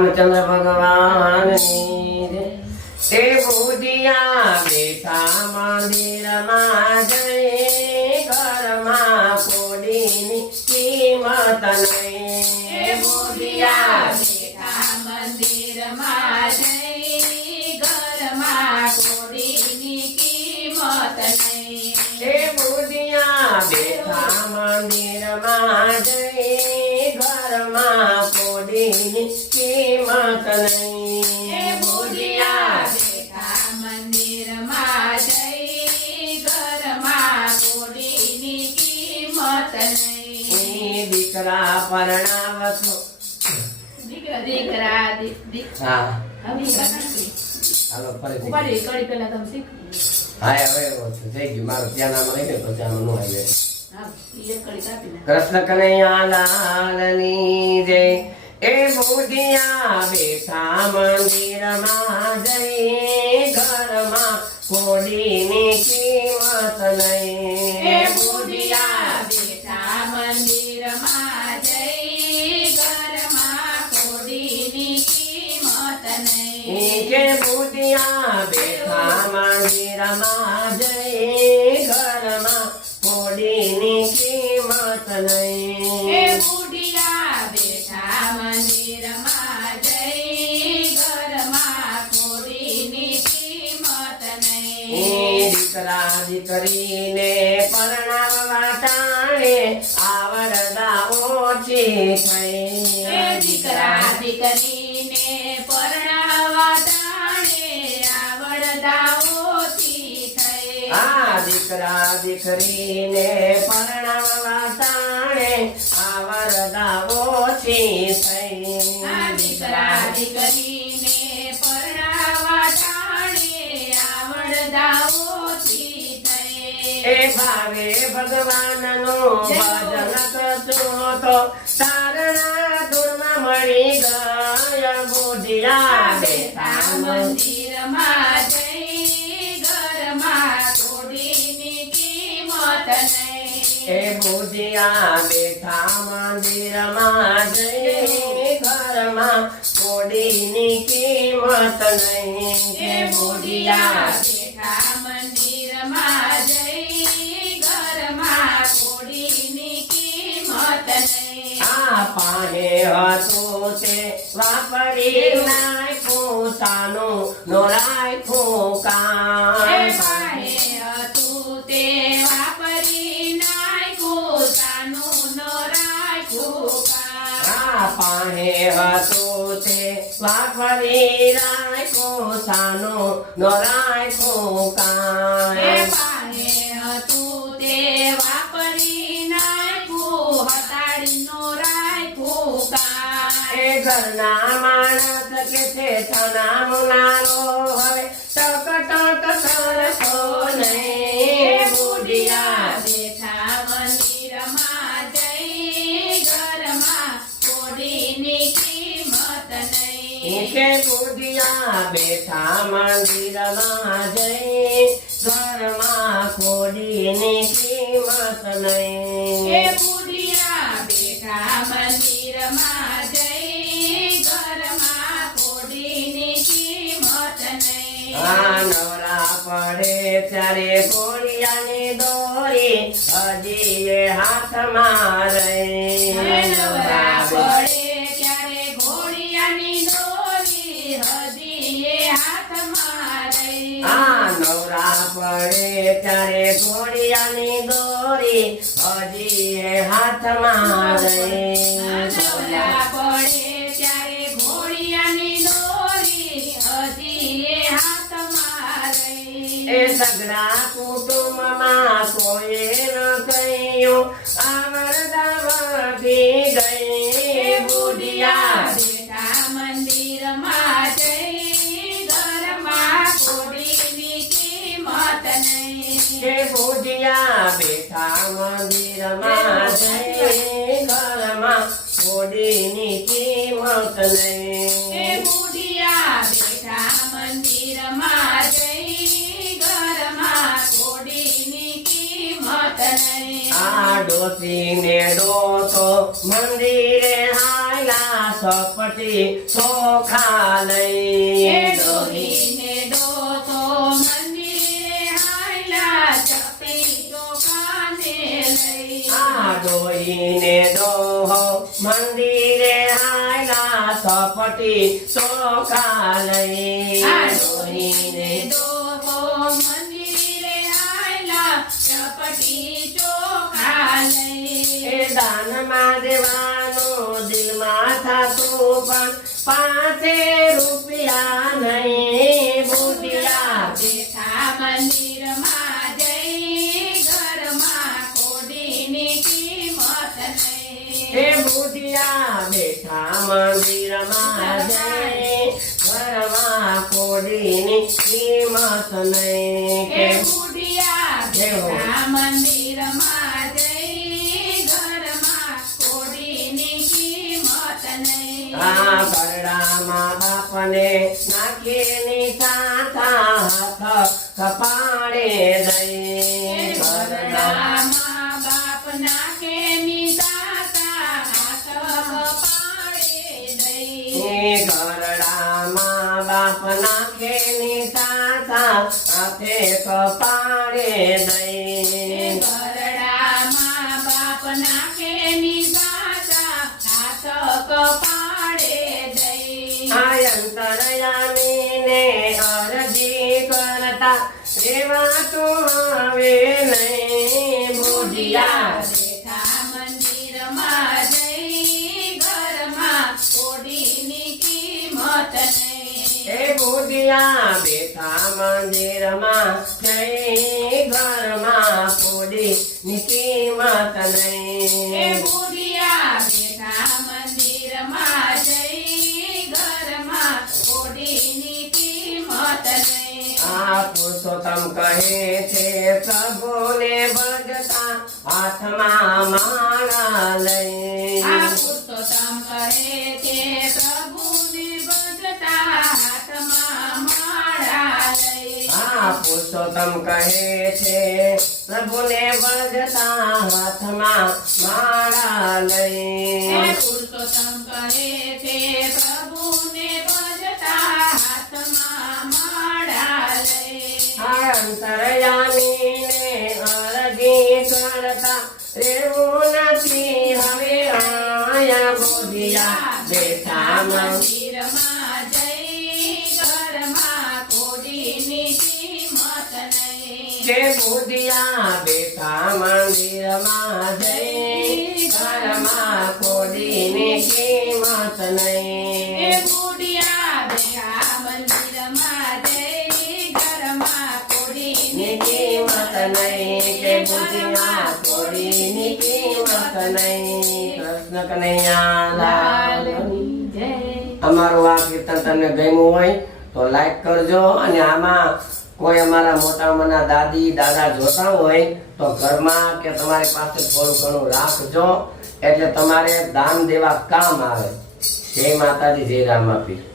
રામચંદ્ર ભગવાનની. તે ભુજિયા બેઠા મંદિરમાં જઈ ઘરમાં કોડીની કિંમત નહીં ભુજિયા બેઠા મંદિરમાં જઈ ઘરમાં કોડીની કિંમત નહીં તે ભુજિયા બેઠા મંદિરમાં જઈ કિંમત એ નહીં ભુજિયા બેઠા મંદિરમાં જઈ ઘરમાં કોડીની કિંમત નહીં. એ દીકરા પરણાવશો. દીકરા દીકરા દી- દી- હા. હાલો ફરીથી. કડી પેલા તમે શીખ. હા હવે ઓછું થઈ ગયું. મારું ત્યાં નામ રહી ગયું આવી નાખ. કૃષ્ણ કનૈયા લાલની જય. એ બુધિયા બેઠા મંદિરમાં જઈ ઘરમાં કોડીની કિંમત એ નહીં બુઢિયા બેઠા મંદિરમાં જઈ ઘરમાં કોડીની કિંમત નહીં. કે બુધિયા બેઠા મંદિરમાં જઈ ઘરમાં કોડીની દીકરા દીકરીને પરણાવવા ટાણે આવરદા ઓછી થઈ દીકરા દીકરીને પરણાવા તાણે આવડતા આ દીકરા દીકરીને પરણાવવા તાણે આ વરદાવો છે આ દીકરા દીકરીને પરણાવવા તાણે આ વરદાવો છે એ ભાવે ભગવાનનો ભજન કરતો તો તારણા ધૂળમાં મળી ગયા બુધિયા બેઠા મંદિરમાં જઈ. એ ભુજિયા બેઠા મંદિરમાં જઈ ઘરમાં કોડીની કિંમત નહીં. એ ભુજિયા બેઠા મંદિરમાં જઈ ઘરમાં થોડીની કિંમત નહીં. આ પાને હતું તે વાપરી નાય તાનું એ ફૂકા કામ. આ પાને તે વાઘરી નાય પોતાનું નોરાય કો કાય પાણે હતું તે વાપરી નાખ્યું હતાડીનું રાખ્યું કામ. કાય ઘરના માણસ કે છે તના મુનારો હવે ટક ટક સરસો નહીં નહીં કે બુઢિયા બેઠા મંદિરમાં જઈ ઘરમાં કોડીની કિંમત નહીં બુઢિયા બેઠા મંદિરમાં જઈ ઘરમાં કોડીની કિંમત નહીં આ નવરા પડે ત્યારે કોળિયાની દોરી હજી એ હાથમાં રહી. હાથમાં રહી સગડા કુટુંબમાં કોઈએ ન કહ્યું આવરદા વધી ગઈ એ કે બુઢિયા બેઠા મંદિરમાં જઈ ઘરમાં કોડીની કિંમત નહીં. બુઢિયા બેઠા મંદિરમાં જઈ ઘરમાં કોડીની કિંમત નહીં. આ ડોસીને ડોસો મંદિરે હાયલા સપટી એ લઈ. ડોહીને મંદિરે આયલા સપટી સોકાલય ડોહીને ડોસો મંદિરે આયલા સપટી ચોકાલય એ દાનમાં દેવાનું દિલમાં થતું પણ પાંચે રૂપિયા નહીં બુટિયા બેઠા મંદિરમાં જાય ઘરમાં કોડીની કિંમત નહીં કે બુઢિયા બેઠા મંદિરમાં જઈ ઘરમાં કોડીની કિંમત નહીં આ કપાળે દઈ હાથે કપાળે દઈ ઘરડામાં બાપ નાખે નિદાતા હાથ કપાળે દઈ. આ અંતરયામીને અરજી કરતા રેવા તો આવે નહીં. બુઢિયા બુઢિયા બેઠા મંદિરમાં જઈ ઘરમાં કોડી ની કિંમત એ નહીં બુઢિયા બેઠા મંદિરમાં જઈ ઘરમાં કોડીની કિંમત નહીં આ પુરુષોત્તમ કહે છે પ્રભુને ભજતા હાથમાં માળા આ લઈ પુરુષોત્તમ કહે છે પ્રભુને પુરુષોત્તમ કહે છે પ્રભુને ભજતા હાથમાં માળા લઈ. પુરુષોત્તમ કહે છે પ્રભુને ભજતા હાથમાં માળા લઈ. અંતરયામીને અરજી કરતા રેવું નથી. હવે આયા બોધિયા બેઠા કે બુધિયા બેઠા મંદિરમાં જઈ ઘરમાં કોડીની કિંમત નહીં. બુઢિયા બેઠા મંદિરમાં જઈ ઘરમાં કોડીની ની કિંમત નહીં કે બુધિયા કિંમત નહીં. કૃષ્ણ કનૈયા લાલ. જય. અમારું આ કીર્તન તમને ગમ્યું હોય તો લાઈક કરજો અને આમાં કોઈ અમારા મોટા મના દાદી, દાદા જોતા હોય તો ઘરમાં કે તમારી પાસે થોડું ઘણું રાખજો. એટલે તમારે દાન દેવા કામ આવે. જય માતાજી, જય રામ આપી.